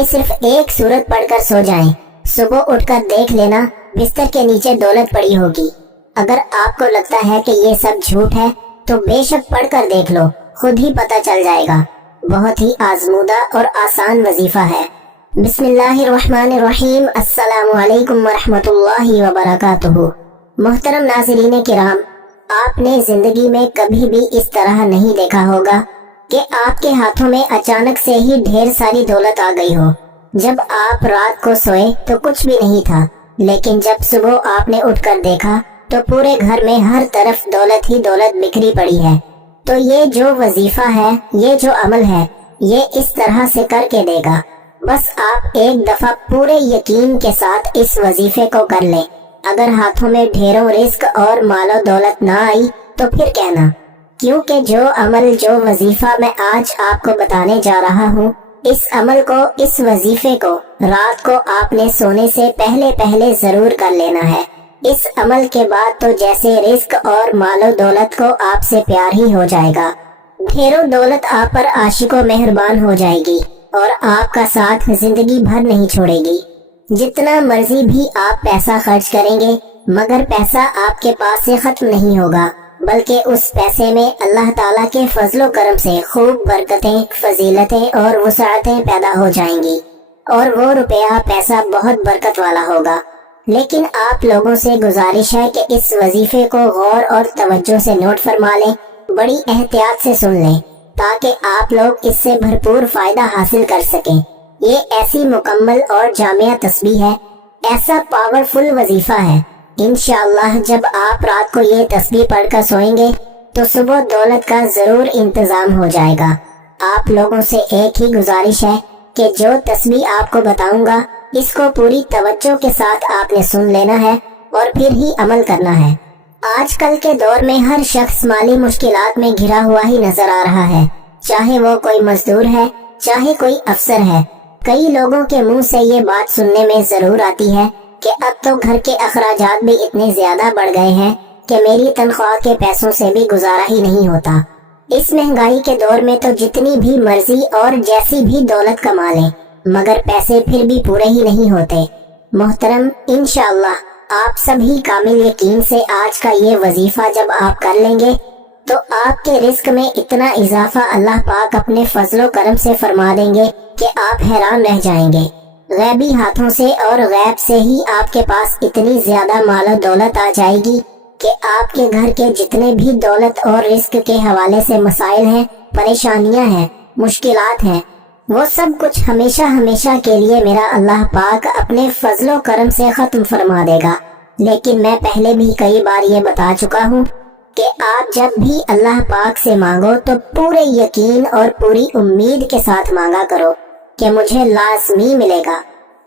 کہ صرف ایک سورت پڑھ کر سو جائیں، صبح اٹھ کر دیکھ لینا بستر کے نیچے دولت پڑی ہوگی۔ اگر آپ کو لگتا ہے کہ یہ سب جھوٹ ہے تو بے شک پڑھ کر دیکھ لو، خود ہی پتہ چل جائے گا۔ بہت ہی آزمودہ اور آسان وظیفہ ہے۔ بسم اللہ الرحمن الرحیم۔ السلام علیکم ورحمۃ اللہ وبرکاتہ۔ محترم ناظرین کرام، آپ نے زندگی میں کبھی بھی اس طرح نہیں دیکھا ہوگا کہ آپ کے ہاتھوں میں اچانک سے ہی ڈھیر ساری دولت آ گئی ہو۔ جب آپ رات کو سوئے تو کچھ بھی نہیں تھا، لیکن جب صبح آپ نے اٹھ کر دیکھا تو پورے گھر میں ہر طرف دولت ہی دولت بکھری پڑی ہے۔ تو یہ جو وظیفہ ہے، یہ جو عمل ہے، یہ اس طرح سے کر کے دے گا۔ بس آپ ایک دفعہ پورے یقین کے ساتھ اس وظیفے کو کر لیں۔ اگر ہاتھوں میں ڈھیروں رزق اور مال و دولت نہ آئی تو پھر کہنا، کیونکہ جو عمل، جو وظیفہ میں آج آپ کو بتانے جا رہا ہوں، اس عمل کو، اس وظیفے کو رات کو آپ نے سونے سے پہلے ضرور کر لینا ہے۔ اس عمل کے بعد تو جیسے رزق اور مال و دولت کو آپ سے پیار ہی ہو جائے گا۔ ڈھیروں دولت آپ پر عاشق و مہربان ہو جائے گی اور آپ کا ساتھ زندگی بھر نہیں چھوڑے گی۔ جتنا مرضی بھی آپ پیسہ خرچ کریں گے، مگر پیسہ آپ کے پاس سے ختم نہیں ہوگا، بلکہ اس پیسے میں اللہ تعالیٰ کے فضل و کرم سے خوب برکتیں، فضیلتیں اور وسعتیں پیدا ہو جائیں گی، اور وہ روپیہ، پیسہ بہت برکت والا ہوگا۔ لیکن آپ لوگوں سے گزارش ہے کہ اس وظیفے کو غور اور توجہ سے نوٹ فرما لیں، بڑی احتیاط سے سن لیں، تاکہ آپ لوگ اس سے بھرپور فائدہ حاصل کر سکیں۔ یہ ایسی مکمل اور جامع تسبیح ہے، ایسا پاورفل وظیفہ ہے۔ انشاءاللہ جب آپ رات کو یہ تسبیح پڑھ کر سوئیں گے تو صبح دولت کا ضرور انتظام ہو جائے گا۔ آپ لوگوں سے ایک ہی گزارش ہے کہ جو تسبیح آپ کو بتاؤں گا، اس کو پوری توجہ کے ساتھ آپ نے سن لینا ہے اور پھر ہی عمل کرنا ہے۔ آج کل کے دور میں ہر شخص مالی مشکلات میں گھرا ہوا ہی نظر آ رہا ہے، چاہے وہ کوئی مزدور ہے، چاہے کوئی افسر ہے۔ کئی لوگوں کے منہ سے یہ بات سننے میں ضرور آتی ہے کہ اب تو گھر کے اخراجات بھی اتنے زیادہ بڑھ گئے ہیں کہ میری تنخواہ کے پیسوں سے بھی گزارا ہی نہیں ہوتا۔ اس مہنگائی کے دور میں تو جتنی بھی مرضی اور جیسی بھی دولت کما لیں، مگر پیسے پھر بھی پورے ہی نہیں ہوتے۔ محترم، انشاءاللہ آپ سبھی کامل یقین سے آج کا یہ وظیفہ جب آپ کر لیں گے تو آپ کے رزق میں اتنا اضافہ اللہ پاک اپنے فضل و کرم سے فرما دیں گے کہ آپ حیران رہ جائیں گے۔ غیبی ہاتھوں سے اور غیب سے ہی آپ کے پاس اتنی زیادہ مال و دولت آ جائے گی کہ آپ کے گھر کے جتنے بھی دولت اور رزق کے حوالے سے مسائل ہیں، پریشانیاں ہیں، مشکلات ہیں، وہ سب کچھ ہمیشہ ہمیشہ کے لیے میرا اللہ پاک اپنے فضل و کرم سے ختم فرما دے گا۔ لیکن میں پہلے بھی کئی بار یہ بتا چکا ہوں کہ آپ جب بھی اللہ پاک سے مانگو تو پورے یقین اور پوری امید کے ساتھ مانگا کرو کہ مجھے لازمی ملے گا،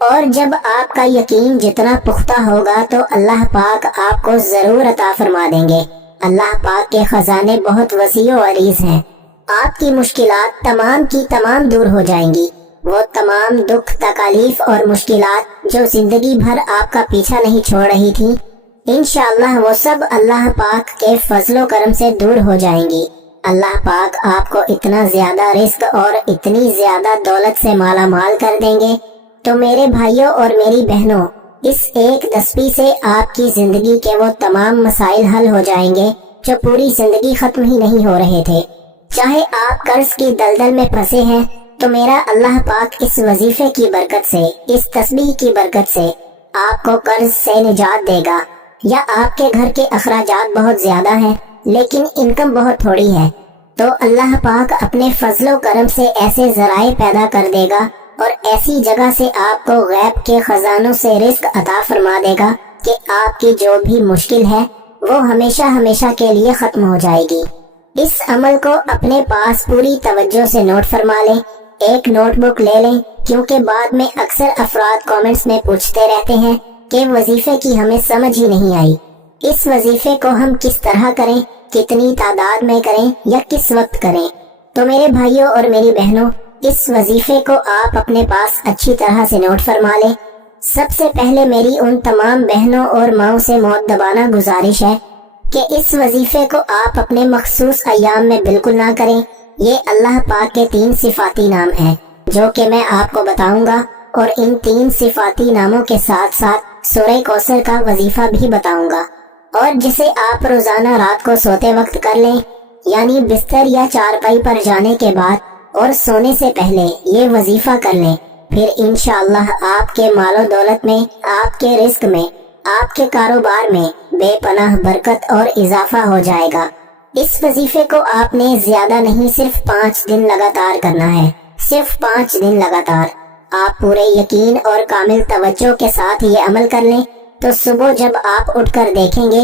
اور جب آپ کا یقین جتنا پختہ ہوگا تو اللہ پاک آپ کو ضرور عطا فرما دیں گے۔ اللہ پاک کے خزانے بہت وسیع و عریض ہیں۔ آپ کی مشکلات تمام کی تمام دور ہو جائیں گی۔ وہ تمام دکھ، تکالیف اور مشکلات جو زندگی بھر آپ کا پیچھا نہیں چھوڑ رہی تھی، انشاءاللہ وہ سب اللہ پاک کے فضل و کرم سے دور ہو جائیں گی۔ اللہ پاک آپ کو اتنا زیادہ رزق اور اتنی زیادہ دولت سے مالا مال کر دیں گے تو میرے بھائیوں اور میری بہنوں، اس ایک تسبیح سے آپ کی زندگی کے وہ تمام مسائل حل ہو جائیں گے جو پوری زندگی ختم ہی نہیں ہو رہے تھے۔ چاہے آپ قرض کی دلدل میں پھنسے ہیں تو میرا اللہ پاک اس وظیفے کی برکت سے، اس تسبیح کی برکت سے آپ کو قرض سے نجات دے گا۔ یا آپ کے گھر کے اخراجات بہت زیادہ ہیں لیکن انکم بہت تھوڑی ہے، تو اللہ پاک اپنے فضل و کرم سے ایسے ذرائع پیدا کر دے گا اور ایسی جگہ سے آپ کو غیب کے خزانوں سے رزق عطا فرما دے گا کہ آپ کی جو بھی مشکل ہے وہ ہمیشہ ہمیشہ کے لیے ختم ہو جائے گی۔ اس عمل کو اپنے پاس پوری توجہ سے نوٹ فرما لیں، ایک نوٹ بک لے لیں، کیونکہ بعد میں اکثر افراد کامنٹس میں پوچھتے رہتے ہیں کہ وظیفے کی ہمیں سمجھ ہی نہیں آئی، اس وظیفے کو ہم کس طرح کریں، کتنی تعداد میں کریں یا کس وقت کریں۔ تو میرے بھائیوں اور میری بہنوں، اس وظیفے کو آپ اپنے پاس اچھی طرح سے نوٹ فرما لیں۔ سب سے پہلے میری ان تمام بہنوں اور ماؤں سے مؤدبانہ گزارش ہے کہ اس وظیفے کو آپ اپنے مخصوص ایام میں بالکل نہ کریں۔ یہ اللہ پاک کے 3 صفاتی نام ہیں، جو کہ میں آپ کو بتاؤں گا، اور ان 3 صفاتی ناموں کے ساتھ ساتھ سورہ کوثر کا وظیفہ بھی بتاؤں گا، اور جسے آپ روزانہ رات کو سوتے وقت کر لیں، یعنی بستر یا چارپائی پر جانے کے بعد اور سونے سے پہلے یہ وظیفہ کر لیں، پھر انشاءاللہ آپ کے مال و دولت میں، آپ کے رزق میں، آپ کے کاروبار میں بے پناہ برکت اور اضافہ ہو جائے گا۔ اس وظیفے کو آپ نے زیادہ نہیں، صرف 5 دن لگاتار کرنا ہے، صرف 5 دن لگاتار۔ آپ پورے یقین اور کامل توجہ کے ساتھ یہ عمل کر لیں تو صبح جب آپ اٹھ کر دیکھیں گے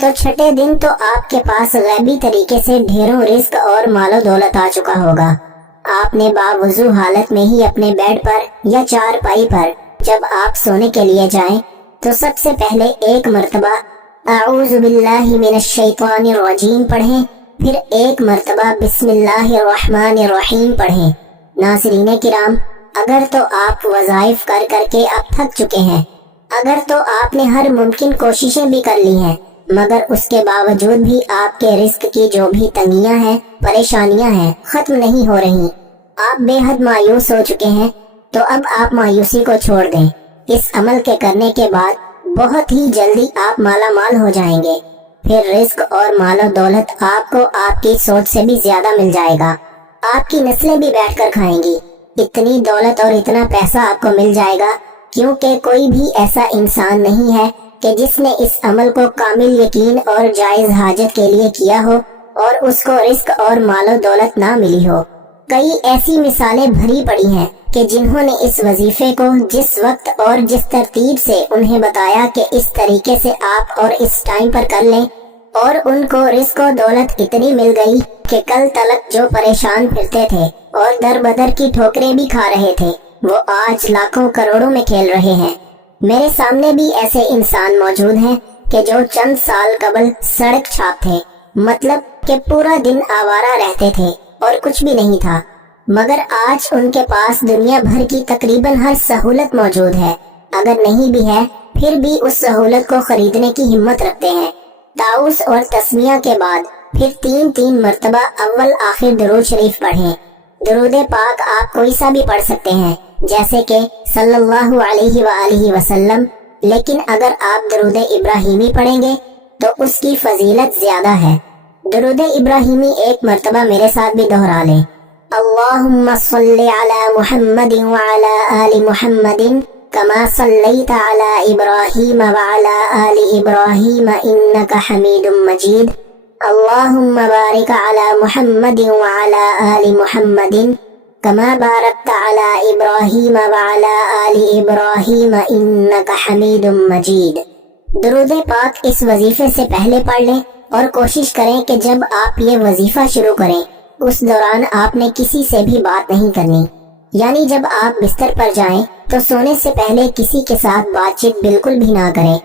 تو چھٹے دن تو آپ کے پاس غیبی طریقے سے ڈھیروں رزق اور مال و دولت آ چکا ہوگا۔ آپ نے باوضو حالت میں ہی اپنے بیڈ پر یا چارپائی پر جب آپ سونے کے لیے جائیں تو سب سے پہلے 1 مرتبہ اعوذ باللہ من الشیطان الرجیم پڑھیں، پھر 1 مرتبہ بسم اللہ الرحمن الرحیم پڑھیں۔ ناظرین کرام، اگر تو آپ وظائف کر کر کے اب تھک چکے ہیں، اگر تو آپ نے ہر ممکن کوششیں بھی کر لی ہیں، مگر اس کے باوجود بھی آپ کے رزق کی جو بھی تنگیاں ہیں، پریشانیاں ہیں، ختم نہیں ہو رہی، آپ بے حد مایوس ہو چکے ہیں، تو اب آپ مایوسی کو چھوڑ دیں۔ اس عمل کے کرنے کے بعد بہت ہی جلدی آپ مالا مال ہو جائیں گے، پھر رزق اور مال و دولت آپ کو آپ کی سوچ سے بھی زیادہ مل جائے گا، آپ کی نسلیں بھی بیٹھ کر کھائیں گی۔ اتنی دولت اور اتنا پیسہ آپ کو مل جائے گا، کیونکہ کوئی بھی ایسا انسان نہیں ہے کہ جس نے اس عمل کو کامل یقین اور جائز حاجت کے لیے کیا ہو اور اس کو رزق اور مال و دولت نہ ملی ہو۔ کئی ایسی مثالیں بھری پڑی ہیں کہ جنہوں نے اس وظیفے کو جس وقت اور جس ترتیب سے انہیں بتایا کہ اس طریقے سے آپ اور اس ٹائم پر کر لیں، اور ان کو رزق و دولت اتنی مل گئی کہ کل تلک جو پریشان پھرتے تھے اور در بدر کی ٹھوکریں بھی کھا رہے تھے، وہ آج لاکھوں کروڑوں میں کھیل رہے ہیں۔ میرے سامنے بھی ایسے انسان موجود ہیں کہ جو چند سال قبل سڑک چھاپ تھے، مطلب کہ پورا دن آوارہ رہتے تھے اور کچھ بھی نہیں تھا، مگر آج ان کے پاس دنیا بھر کی تقریباً ہر سہولت موجود ہے، اگر نہیں بھی ہے پھر بھی اس سہولت کو خریدنے کی ہمت رکھتے ہیں۔ تعوذ اور تسمیہ کے بعد پھر 3 مرتبہ اول آخر درود شریف پڑھیں۔ درود پاک آپ کوئی سا بھی پڑھ سکتے ہیں، جیسے کہ صلی اللہ علیہ وآلہ وسلم، لیکن اگر آپ درود ابراہیمی پڑھیں گے تو اس کی فضیلت زیادہ ہے۔ درود ابراہیمی 1 مرتبہ میرے ساتھ بھی دہرا لیں۔ اللہم صلی علی محمد وعلی آل محمد کما صلیت علی ابراہیم وعلی آل ابراہیم انک حمید مجید۔ اللہم بارک علی محمد وعلی آل محمد کما بارکت علی ابراہیم وعلی آل ابراہیم انک حمید مجید۔ درود پاک اس وظیفے سے پہلے پڑھ لیں اور کوشش کریں کہ جب آپ یہ وظیفہ شروع کریں اس دوران آپ نے کسی سے بھی بات نہیں کرنی، یعنی جب آپ بستر پر جائیں تو سونے سے پہلے کسی کے ساتھ بات چیت بالکل بھی نہ کریں۔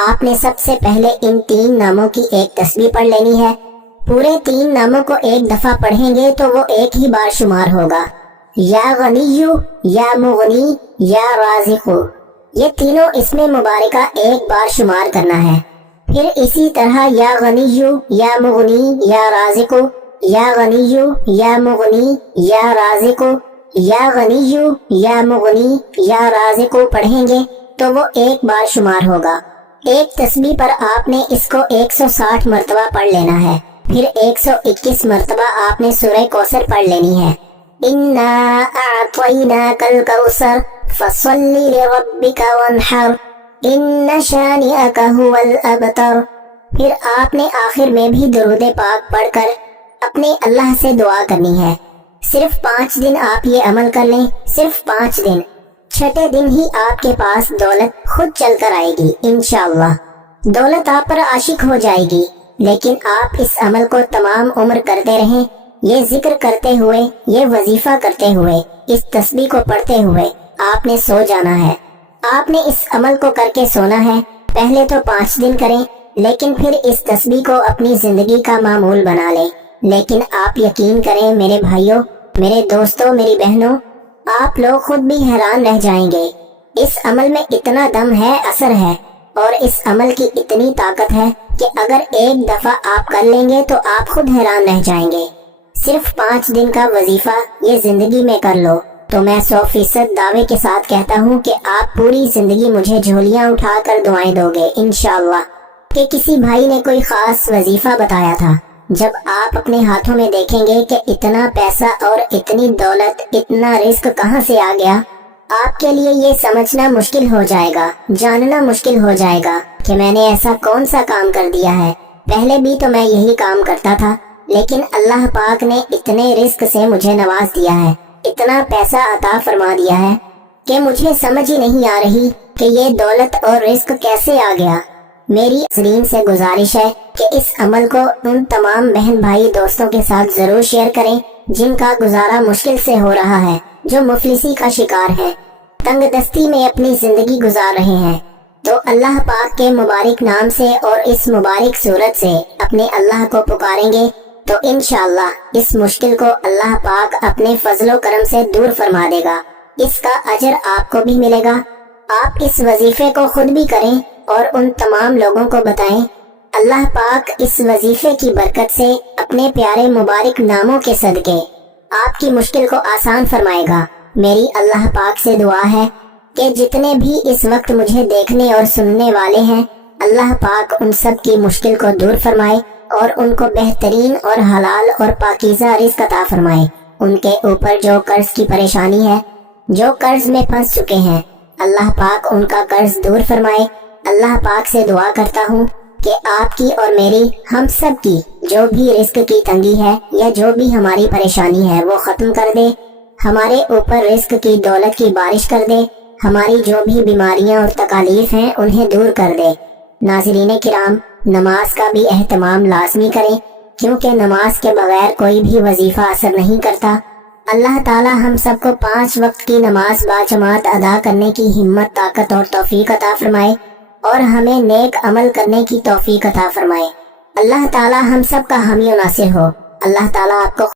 آپ نے سب سے پہلے ان 3 ناموں کی ایک تسبیح پڑھ لینی ہے۔ پورے 3 ناموں کو ایک دفعہ پڑھیں گے تو وہ ایک ہی بار شمار ہوگا، یا غنی، یا مغنی، یا رازق۔ یہ تینوں اسم مبارکہ ایک بار شمار کرنا ہے، پھر اسی طرح یا غنی، یا مغنی، یا رازق، یا غنی، یا مغنی، یا رازق، یا غنی، یا مغنی، یا رازق پڑھیں گے تو وہ ایک بار شمار ہوگا۔ ایک تسبیح پر آپ نے اس کو 160 مرتبہ پڑھ لینا ہے، پھر 121 مرتبہ آپ نے سورہ کوثر پڑھ لینی ہے۔ اِنَّا أَعْطَيْنَاكَ الْكَوْثَرَ فَصَلِّ لِرَبِّكَ وَانْحَرْ إِنَّ شَانِئَكَ هُوَ الْأَبْتَرُ۔ پھر آپ نے آخر میں بھی درود پاک پڑھ کر اپنے اللہ سے دعا کرنی ہے۔ صرف 5 دن آپ یہ عمل کر لیں، صرف 5 دن۔ چھٹے دن ہی آپ کے پاس دولت خود چل کر آئے گی انشاءاللہ۔ دولت آپ پر عاشق ہو جائے گی، لیکن آپ اس عمل کو تمام عمر کرتے رہیں، یہ ذکر کرتے ہوئے، یہ وظیفہ کرتے ہوئے، اس تسبیح کو پڑھتے ہوئے آپ نے سو جانا ہے۔ آپ نے اس عمل کو کر کے سونا ہے۔ پہلے تو 5 دن کریں، لیکن پھر اس تسبیح کو اپنی زندگی کا معمول بنا لیں۔ لیکن آپ یقین کریں میرے بھائیوں، میرے دوستوں، میری بہنوں، آپ لوگ خود بھی حیران رہ جائیں گے۔ اس عمل میں اتنا دم ہے، اثر ہے، اور اس عمل کی اتنی طاقت ہے کہ اگر ایک دفعہ آپ کر لیں گے تو آپ خود حیران رہ جائیں گے۔ صرف 5 دن کا وظیفہ یہ زندگی میں کر لو، تو میں 100% دعوے کے ساتھ کہتا ہوں کہ آپ پوری زندگی مجھے جھولیاں اٹھا کر دعائیں دو گے انشاءاللہ۔ کہ کسی بھائی نے کوئی خاص وظیفہ بتایا تھا، جب آپ اپنے ہاتھوں میں دیکھیں گے کہ اتنا پیسہ اور اتنی دولت، اتنا رزق کہاں سے آ گیا، آپ کے لیے یہ سمجھنا مشکل ہو جائے گا، جاننا مشکل ہو جائے گا کہ میں نے ایسا کون سا کام کر دیا ہے۔ پہلے بھی تو میں یہی کام کرتا تھا، لیکن اللہ پاک نے اتنے رزق سے مجھے نواز دیا ہے، اتنا پیسہ عطا فرما دیا ہے کہ مجھے سمجھ ہی نہیں آ رہی کہ یہ دولت اور رزق کیسے آ گیا۔ میری ناظرین سے گزارش ہے کہ اس عمل کو ان تمام بہن بھائی دوستوں کے ساتھ ضرور شیئر کریں جن کا گزارا مشکل سے ہو رہا ہے، جو مفلسی کا شکار ہے، تنگ دستی میں اپنی زندگی گزار رہے ہیں۔ تو اللہ پاک کے مبارک نام سے اور اس مبارک صورت سے اپنے اللہ کو پکاریں گے تو انشاءاللہ اس مشکل کو اللہ پاک اپنے فضل و کرم سے دور فرما دے گا۔ اس کا اجر آپ کو بھی ملے گا۔ آپ اس وظیفے کو خود بھی کریں اور ان تمام لوگوں کو بتائیں۔ اللہ پاک اس وظیفے کی برکت سے اپنے پیارے مبارک ناموں کے صدقے آپ کی مشکل کو آسان فرمائے گا۔ میری اللہ پاک سے دعا ہے کہ جتنے بھی اس وقت مجھے دیکھنے اور سننے والے ہیں، اللہ پاک ان سب کی مشکل کو دور فرمائے اور ان کو بہترین اور حلال اور پاکیزہ رزق عطا فرمائے۔ ان کے اوپر جو قرض کی پریشانی ہے، جو قرض میں پھنس چکے ہیں، اللہ پاک ان کا قرض دور فرمائے۔ اللہ پاک سے دعا کرتا ہوں کہ آپ کی اور میری، ہم سب کی جو بھی رزق کی تنگی ہے یا جو بھی ہماری پریشانی ہے وہ ختم کر دے، ہمارے اوپر رزق کی دولت کی بارش کر دے، ہماری جو بھی بیماریاں اور تکالیف ہیں انہیں دور کر دے۔ ناظرین کرام، نماز کا بھی اہتمام لازمی کریں، کیونکہ نماز کے بغیر کوئی بھی وظیفہ اثر نہیں کرتا۔ اللہ تعالی ہم سب کو 5 وقت کی نماز باجماعت ادا کرنے کی ہمت، طاقت اور توفیق عطا فرمائے اور ہمیں نیک عمل کرنے کی توفیق عطا فرمائے۔ اللہ تعالی ہم سب کا حامی و ناصر ہو۔ اللہ تعالی آپ کو